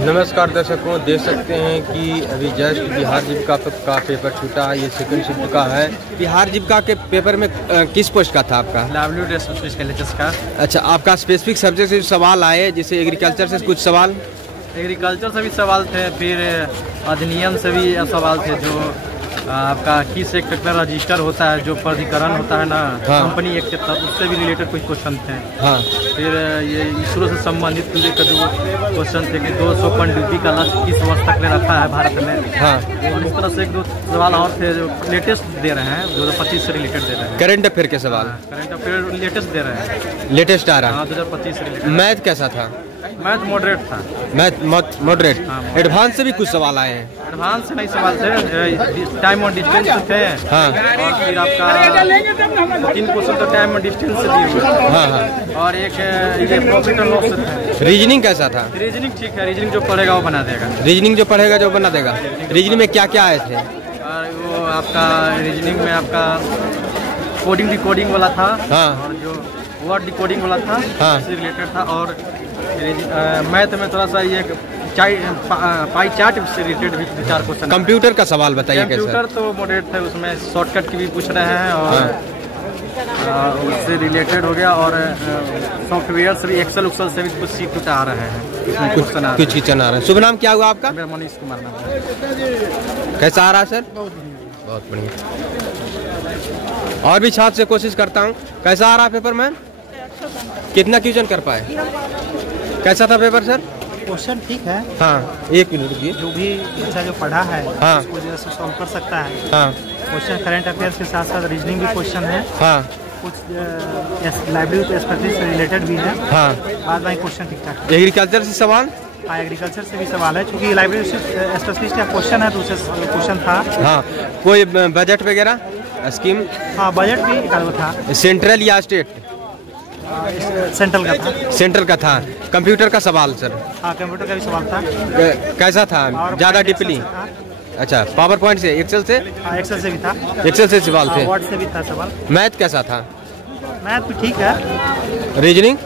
नमस्कार दर्शकों, देख सकते हैं कि अभी जस्ट बिहार जीविका का पेपर छूटा है। ये सेकंड शिफ्ट का है। बिहार जीविका के पेपर में किस पोस्ट का था आपका? का। अच्छा, आपका स्पेसिफिक सब्जेक्ट से सवाल आए, जैसे एग्रीकल्चर से कुछ सवाल? एग्रीकल्चर से भी सवाल थे, फिर अधिनियम से भी सवाल थे। जो आपका किस एक में रजिस्टर होता है, जो प्राधिकरण होता है ना, हाँ। कंपनी एक के तहत, उससे भी रिलेटेड कुछ क्वेश्चन थे। हाँ। फिर ये इसरो से संबंधित जो क्वेश्चन थे कि 200 पनडुब्बी का लक्ष्य किस वर्ष तक में रखा है भारत में। हाँ। और इस तरह से एक दो सवाल और थे जो लेटेस्ट दे रहे हैं, 2025 से रिलेटेड दे रहे हैं। करंट अफेयर के सवाल? करंट अफेयर लेटेस्ट दे रहे हैं, लेटेस्ट आ रहा है। हाँ, 2025 से रिलेटेड। मैथ कैसा था? मैथ मॉडरेट था। Math moderate. एडवांस से भी कुछ सवाल आए हैं? एडवांस से नहीं सवाल थे, टाइम और डिस्टेंस थे। हाँ। और फिर आपका 3 क्वेश्चन तो टाइम और डिस्टेंस से दिए हुए। हाँ हाँ। और एक ये प्रॉफिट एंड लॉस से था। रीजनिंग कैसा था? रीजनिंग ठीक है, रीजनिंग जो पढ़ेगा वो बना देगा। रीजनिंग जो पढ़ेगा जो बना देगा। रीजनिंग में क्या क्या आए थे? और वो आपका रीजनिंग में आपका कोडिंग डिकोडिंग वाला था। हाँ। और जो वर्ड डिकोडिंग वाला था, हाँ। उससे रिलेटेड था। और मैथ में थोड़ा सा ये पाई चार्ट से रिलेटेड भी 4 क्वेश्चन। कंप्यूटर का सवाल बताइए कैसे? कंप्यूटर तो मॉडरेट थे, उसमें शॉर्टकट की भी पूछ रहे हैं और उससे रिलेटेड हो गया। और सॉफ्टवेयर से भी, एक्सेल से भी कुछ सीख आ रहे हैं, कुछ क्वेश्चन आ रहा है। शुभ नाम क्या हुआ आपका? मेरा मनीष कुमार नाम है। कैसा आ रहा है सर? बहुत बढ़िया। और भी छात्र से कोशिश करता हूँ। कैसा आ रहा है पेपर में? कितना क्वेश्चन कर पाए? कैसा था पेपर सर? क्वेश्चन ठीक है। हाँ, एक मिनट रुकिए। जो भी अच्छा जो पढ़ा है, हाँ, उसको जैसे सॉल्व कर सकता है। हाँ। क्वेश्चन करंट अफेयर्स के साथ साथ रीजनिंग भी क्वेश्चन है। हाँ। कुछ लाइवलीहुड एक्सपर्टीज से रिलेटेड भी है। हाँ। बाद में क्वेश्चन ठीक ठाक है। एग्रीकल्चर से सवाल? हाँ, एग्रीकल्चर से भी सवाल है, क्योंकि लाइवलीहुड स्पेशलिस्ट का क्वेश्चन है तो उससे क्वेश्चन था। हाँ। कोई बजट वगैरह स्कीम? हाँ, बजट भी एक आध था। सेंट्रल या स्टेट? सेंट्रल का था। सेंट्रल का था। कंप्यूटर का सवाल सर? हाँ, कंप्यूटर का भी सवाल था। कैसा था? ज़्यादा डीपली? अच्छा, पावर पॉइंट से, एक्सेल से? हाँ, एक्सेल से भी था। एक्सेल से सवाल थे। वर्ड से भी था सवाल। मैथ कैसा था? मैथ भी ठीक है। रीजनिंग?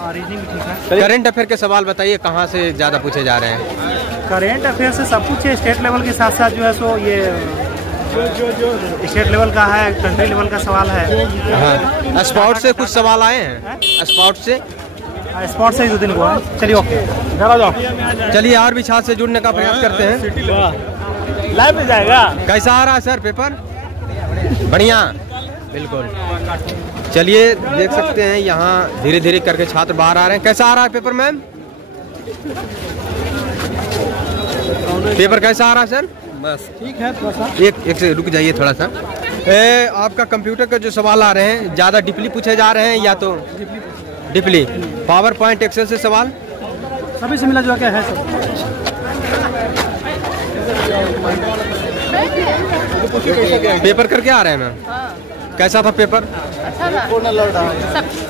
हाँ, रीजनिंग भी ठीक है। करंट अफेयर के सवाल बताइए, कहाँ से ज़्यादा पूछे जा रहे हैं? करेंट अफेयर से सब कुछ है। स्टेट लेवल के साथ साथ जो है सो ये जो स्टेट लेवल का है, कंट्री लेवल का सवाल है। हाँ। स्पोर्ट से कुछ सवाल आए हैं? स्पोर्ट से? स्पोर्ट से ही 2 दिन हुआ। चलिए, ओके, घर आ जाओ। चलिए, और भी छात्र से जुड़ने का प्रयास करते हैं। लाइव में जाएगा। कैसा आ रहा है सर पेपर? बढ़िया, बिल्कुल। चलिए, देख सकते हैं यहाँ धीरे धीरे करके छात्र बाहर आ रहे हैं। कैसा आ रहा है पेपर मैम? पेपर कैसा आ रहा है सर? बस ठीक है। थोड़ा सा एक से रुक जाइए थोड़ा सा। आपका कंप्यूटर का जो सवाल आ रहे हैं, ज़्यादा डीपली पूछे जा रहे हैं या तो डीपली? पावर पॉइंट, एक्सेल से सवाल सभी से मिला जुला के है सर। पेपर करके आ रहे हैं मैम? कैसा था पेपर? अच्छा था।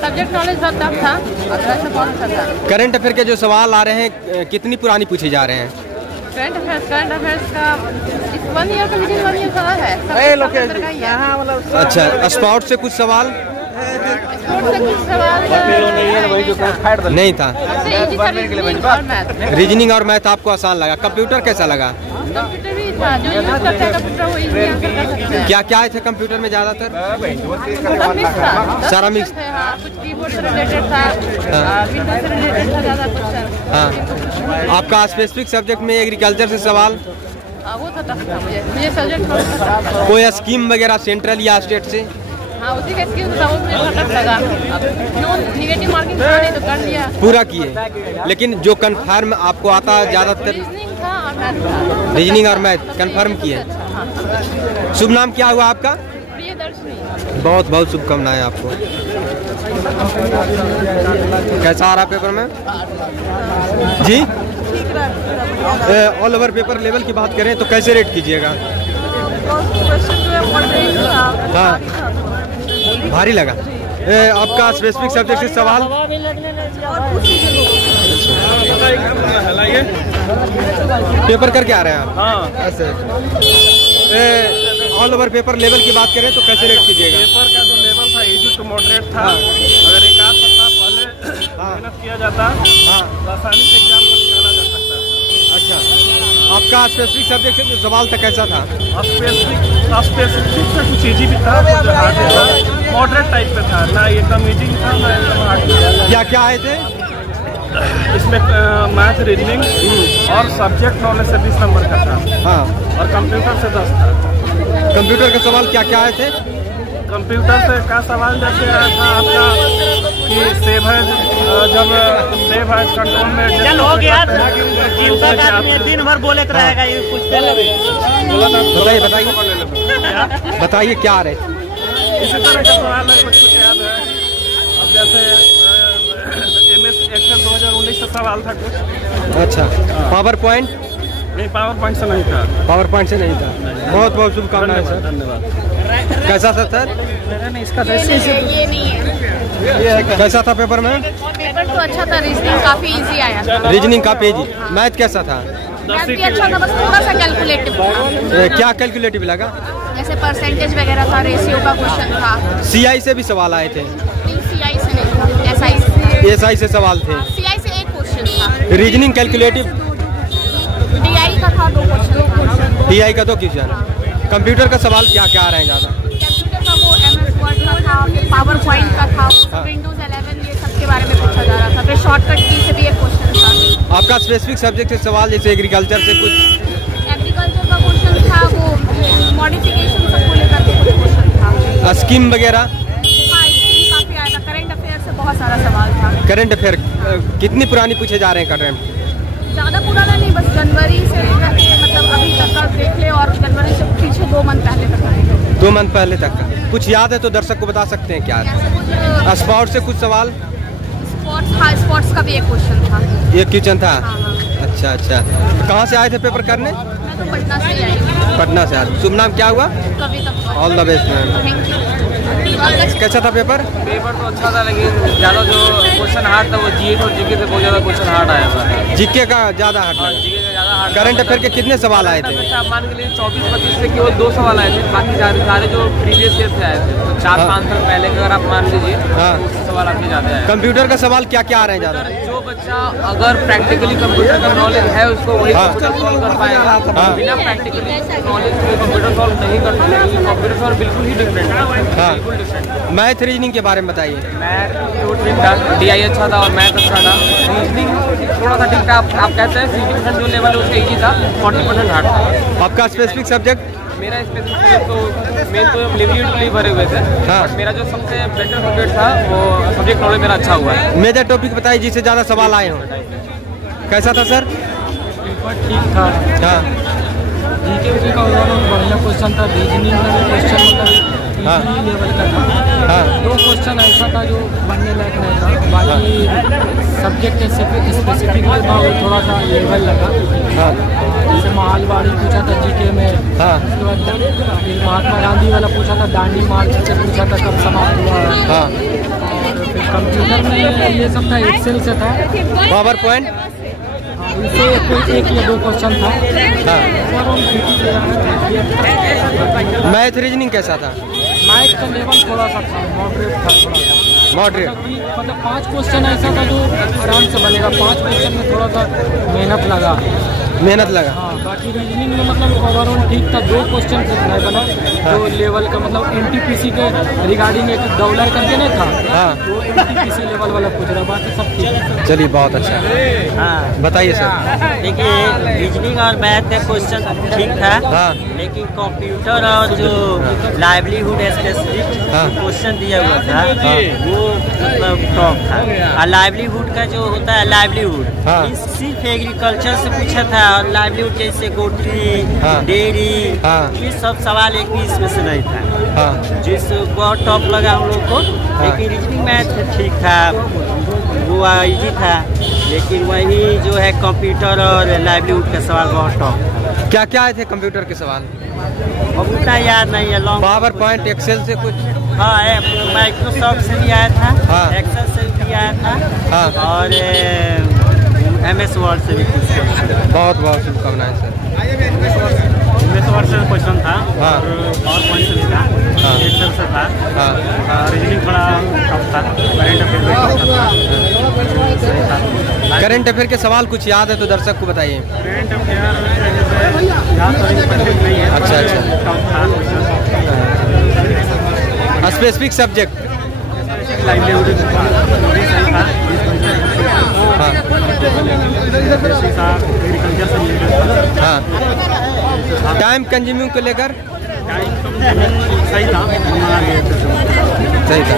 सब्जेक्ट नॉलेज बहुत कम था और बहुत अच्छा था। करंट अफेयर के जो सवाल आ रहे हैं, कितनी पुरानी पूछे जा रहे हैं? करंट अफेयर्स का इस 1 ईयर का विदिन 1 ईयर का है। अच्छा, स्पोर्ट से कुछ सवाल? स्पोर्ट से कुछ सवाल नहीं था। मैथ। रीजनिंग और मैथ आपको आसान लगा। कंप्यूटर कैसा लगा? कंप्यूटर भी था, जो यूज करते हैं कंप्यूटर वो इजीली आंसर कर सकते हैं। क्या क्या आए थे कंप्यूटर में ज़्यादातर? सब मिक्स था। सारा मिक्स थे। हाँ, कुछ कीबोर्ड से रिलेटेड था, विंडोज से रिलेटेड था ज़्यादा क्वेश्चन। हाँ। आपका स्पेसिफिक सब्जेक्ट में एग्रीकल्चर से सवाल? वो था टफ था मुझे सब्जेक्ट नॉलेज था। कोई स्कीम वगैरह सेंट्रल या स्टेट से? हाँ, उसी का स्किल था, वो मुझे बहुत टफ लगा। नो नेगेटिव मार्किंग था नहीं तो कर लिया। पूरा किए, लेकिन जो कन्फर्म आपको आता है ज़्यादातर? रीजनिंग था और मैथ था। रीजनिंग और मैथ कन्फर्म किए। शुभ नाम क्या हुआ आपका? प्रियदर्शनी। बहुत बहुत शुभकामनाएं आपको। कैसा आ रहा पेपर में जी? ऑल ओवर पेपर लेवल की बात करें तो कैसे रेट कीजिएगा? हाँ, भारी लगा। आपका स्पेसिफिक सब्जेक्ट से सवाल? पेपर करके आ रहे हैं आप? हाँ। ऐसे ऑल ओवर पेपर लेवल की बात करें तो कैसे रेट कीजिएगा? पेपर का जो लेवल था इजी टू मॉडरेट था। अगर एक आध सप्ताह पहले मेहनत किया जाता, आसानी से एग्जाम को निकाला जा सकता है। आपका स्पेसिफिक सब्जेक्ट से जो सवाल था कैसा था? स्पेसिफिक से कुछ इजी भी था, कुछ हार्ड भी था, मॉडरेट टाइप पे था, ना एकदम इजी था ना एकदम हार्ड था। क्या क्या आए थे इसमें? मैथ, रीजनिंग और सब्जेक्ट नॉलेज से 20 नंबर का था। हाँ, और कंप्यूटर से 10 था। कंप्यूटर के सवाल क्या क्या आए थे? कंप्यूटर से का सवाल जैसे आया था आपका कि सेव है, जब सेव है कंट्रोल में चल हो गया, दिन भर बोले तो रहेगा ये पूछते बताइए बताइए बताइए क्या आ रहे थे? इसी तरह का सवाल है, कुछ याद है। अब जैसे MS एक्सेल 2019 से सवाल था कुछ। अच्छा, पावर पॉइंट? नहीं, पावर पॉइंट से नहीं था। पावर पॉइंट से नहीं था। बहुत बहुत शुभकामनाएं सर। धन्यवाद। कैसा था सर? इसका ये नहीं है। कैसा था पेपर में? पेपर तो अच्छा था, रीजनिंग काफी इजी आया था। रीजनिंग का पेज, मैथ कैसा था? मैथ भी अच्छा था, बस थोड़ा सा कैलकुलेटिव था। क्या कैलकुलेटिव लगा? जैसे परसेंटेज वगैरह था, रेशियो का क्वेश्चन था। CI से भी सवाल आए थे? CI से नहीं था, SI से। SI से सवाल थे? CI से एक क्वेश्चन था। Reasoning calculative? DI का था 2 क्वेश्चन। DI का 2 क्वेश्चन। कंप्यूटर का सवाल क्या क्या आ रहे हैं ज़्यादा? कंप्यूटर का वो MS वर्ड का था, पावर पॉइंट का था, विंडोज 11 ये सब के बारे में पूछा जा रहा था। फिर शॉर्टकट की से भी एक क्वेश्चन था। आपका स्पेसिफिक सब्जेक्ट से सवाल जैसे एग्रीकल्चर से कुछ? एग्रीकल्चर का क्वेश्चन था, वो मॉडिफिकेशन सबको लेकर के कुछ क्वेश्चन था। स्कीम वगैरह? हाँ, स्कीम काफी आया था। करंट अफेयर से बहुत सारा सवाल था। करंट अफेयर कितनी पुरानी पूछे जा रहे हैं करंट? ज्यादा पुराना नहीं, बस जनवरी से लेकर के मतलब अभी तक का देख ले, और जनवरी से पीछे 2 मंथ पहले तक का। 2 मंथ पहले तक का कुछ याद है तो दर्शक को बता सकते हैं क्या? स्पोर्ट्स से कुछ सवाल? स्पोर्ट्स, हाँ, स्पोर्ट्स का भी एक क्वेश्चन था। एक क्वेश्चन था? हाँ, हाँ। अच्छा अच्छा, कहाँ से आए थे पेपर करने? मैं तो पटना से ही आई हूँ। पटना से आए। शुभ नाम क्या हुआ? Kavita. All the best ma'am. Thank you. कैसा था पेपर? पेपर तो अच्छा था, लेकिन ज़्यादा जो क्वेश्चन हार्ड था वो GK और GK से बहुत ज़्यादा क्वेश्चन हार्ड आया था। जीके का ज़्यादा हार्ड? GK का ज़्यादा हार्ड। करंट अफेयर के कितने सवाल आए थे? आप मान के लिए 24-25 से केवल 2 सवाल आए थे, बाकी सारे जो प्रीवियस ईयर से आए थे, तो 4-5 साल पहले के अगर आप मान लीजिए तो उससे सवाल आपके ज़्यादा आए। कंप्यूटर का सवाल क्या क्या आ रहे हैं ज़्यादा? जो बच्चा अगर प्रैक्टिकली कंप्यूटर का नॉलेज है उसको वही क्वेश्चन सॉल्व कर पाएगा। बिना प्रैक्टिकली नॉलेज के कंप्यूटर सॉल्व नहीं कर सकते। कंप्यूटर सॉल्व बिल्कुल ही डिफरेंट है, बिल्कुल डिफरेंट। मैथ रीजनिंग के बारे में बताइए। मैथ तो ठीक था, DI अच्छा था और मैथ अच्छा था। रीजनिंग थोड़ा सा ठीक था। आप कहते हैं 60% जो लेवल है उसका ईजी था, 40% हार्ड था। आपका स्पेसिफिक सब्जेक्ट? मेरा स्पेसिफिक तो मेन तो लिमिटेडली भरे हुए थे। हाँ। मेरा जो सबसे बेटर सब्जेक्ट था वो सब्जेक्ट नॉलेज मेरा अच्छा हुआ है। मेजर टॉपिक बताइए जिससे ज़्यादा सवाल आए हों। कैसा था सर? ठीक था। हाँ GK का बढ़िया क्वेश्चन था। रीजनिंग का भी क्वेश्चन मतलब हाँ लेवल का था। हाँ 2 क्वेश्चन ऐसा था जो बनने लायक नहीं था। बाकी सब्जेक्ट स्पेसिफिक था, वो थोड़ा सा लेवल लगा। हाँ जैसे मालवाड़ी पूछा था GK में। हाँ उसके बाद फिर महात्मा गांधी वाला पूछा था, दांडी मार्च से पूछा था कब समाप्त हुआ। हाँ और फिर कंप्यूटर में ये सब था, एक्सेल से था। Power point? इससे कोई 1 या 2 क्वेश्चन था। हाँ मैथ रीजनिंग कैसा था? मैथ का लेवल थोड़ा सा था, मॉडरेट था थोड़ा सा। मॉडरेट? मतलब 5 क्वेश्चन ऐसा था जो आराम से बनेगा। 5 क्वेश्चन में थोड़ा सा मेहनत लगा। हाँ बाकी रीजनिंग में मतलब ओवरऑल ठीक था। 2 क्वेश्चन से नहीं बना जो लेवल का, मतलब NTPC के रिगार्डिंग एक डॉलर करके नहीं था। हाँ वो NTPC लेवल वाला पूछ रहा, बाकी सब ठीक है। चलिए बहुत अच्छा। हाँ बताइए सर। देखिए, रीजनिंग और मैथ का क्वेश्चन ठीक था। हाँ लेकिन कंप्यूटर और जो लाइवलीहुड स्पेसिफिक क्वेश्चन दिया हुआ था वो मतलब टॉप था। और लाइवलीहुड का जो होता है लाइवलीहुड सिर्फ एग्रीकल्चर से पूछा था। और लाइवलीहुड जैसे गोट्री, डेयरी, ये सब सवाल एक भी इसमें से नहीं था, जिससे बहुत टॉप लगा हम लोग को। लेकिन रीजनिंग मैथ ठीक था, वो इजी था। लेकिन वही जो है कंप्यूटर और लाइवलीहुड का सवाल बहुत टॉप। क्या क्या आए थे कंप्यूटर के सवाल? अब उतना याद नहीं है। लॉन्ग पावर पॉइंट, एक्सेल से कुछ? हाँ, माइक्रोसॉफ्ट से भी आया था, एक्सेल से भी आया था, और MS वर्ड से भी कुछ। बहुत बहुत शुभकामनाएं सर। MS वर्ड से क्वेश्चन था, हाँ पावर पॉइंट से भी था, एक्सेल से था, हाँ रीजनिंग थोड़ा टफ था, करंट अफेयर में टफ था। करंट अफेयर के सवाल कुछ याद है तो दर्शक को बताइए। करंट अफेयर याद तो नहीं है। अच्छा अच्छा। स्पेसिफिक सब्जेक्ट लाइवलीहुड हाँ। टाइम कंज्यूमिंग को लेकर सही था, सही था।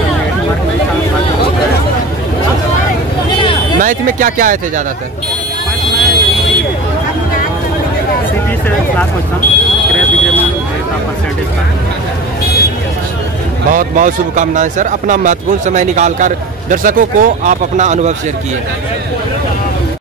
मैथ में क्या क्या आए थे ज़्यादातर? सीपी से क्लास क्वेश्चन परसेंटेज था। बहुत बहुत शुभकामनाएं सर। अपना महत्वपूर्ण समय निकालकर दर्शकों को आप अपना अनुभव शेयर किए।